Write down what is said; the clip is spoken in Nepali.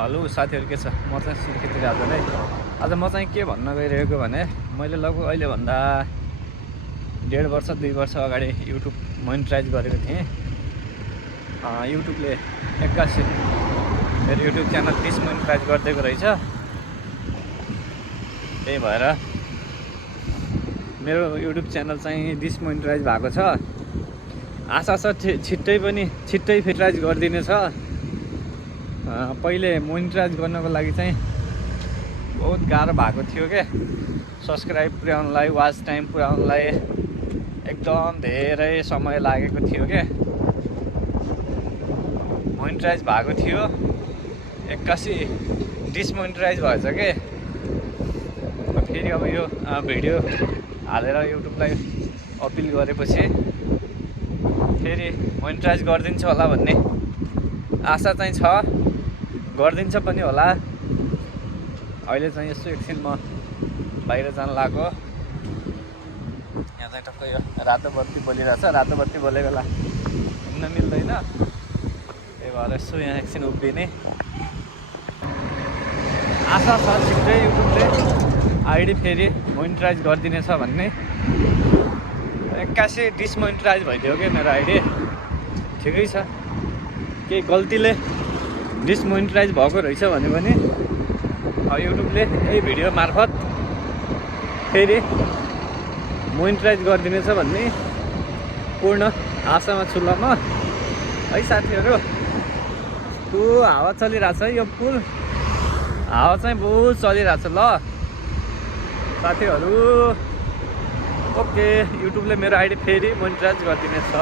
हेलो साथीहरू, के छ? म चाहिँ सुर्खेत राजा नै। आज म चाहिँ के भन्न गइरहेको भने मैले लगभग अहिलेभन्दा 1.5 वर्ष 2 वर्ष अगाडि युट्युब मोनिटाइज गरेको थिएँ। युट्युबले 81 मेरो युट्युब च्यानल डिसमोनिटाइज गरिदिएको रहेछ। त्यही भएर मेरो युट्युब च्यानल चाहिँ डिसमोनिटाइज भएको छ। आशा छ छिट्टै फिटराइज गरिदिनेछ। पहिले मोनिटाइज गर्नको लागि चाहिँ बहुत गाह्रो भएको थियो के, सब्सक्राइब पुर्याउनलाई, वाच टाइम पुर्याउनलाई एकदम धेरै समय लागेको थियो के। मोनिटाइज भएको थियो, 81 डिसमोनिटाइज भएछ के। फेरि अब यो भिडियो हालेर युट्युबलाई अपिल गरेपछि फेरि मोनिटाइज गरिदिन्छ होला भन्ने आशा चाहिँ छ, गरिदिन्छ पनि होला। अहिले चाहिँ यसो एकछिन म बाहिर जान लाग्यो। यहाँ चाहिँ टक्कै यो रातो बत्ती बलिरहेछ, रातो बत्ती बोलेको बेला हिँड्न मिल्दैन। त्यही भएर यसो यहाँ एकछिन उभिने आशा छ। छिट्टै युट्युबले आइडी फेरि मोनिटाइज गरिदिनेछ भन्ने। 81 डिसमोनिटाइज भइदियो क्या मेरो आइडी। ठिकै छ, केही गल्तीले डिसमोनिटाइज भएको रहेछ भने पनि युट्युबले यही भिडियो मार्फत फेरि मोनिटाइज गरिदिनेछ भन्ने पूर्ण आशामा छु ल म। है साथीहरू, यस्तो हावा चलिरहेछ है, यो पुल हावा चाहिँ बहुत चलिरहेछ ल साथीहरू। ओके, युट्युबले मेरो आइडी फेरि मोनिटाइज गरिदिनेछ।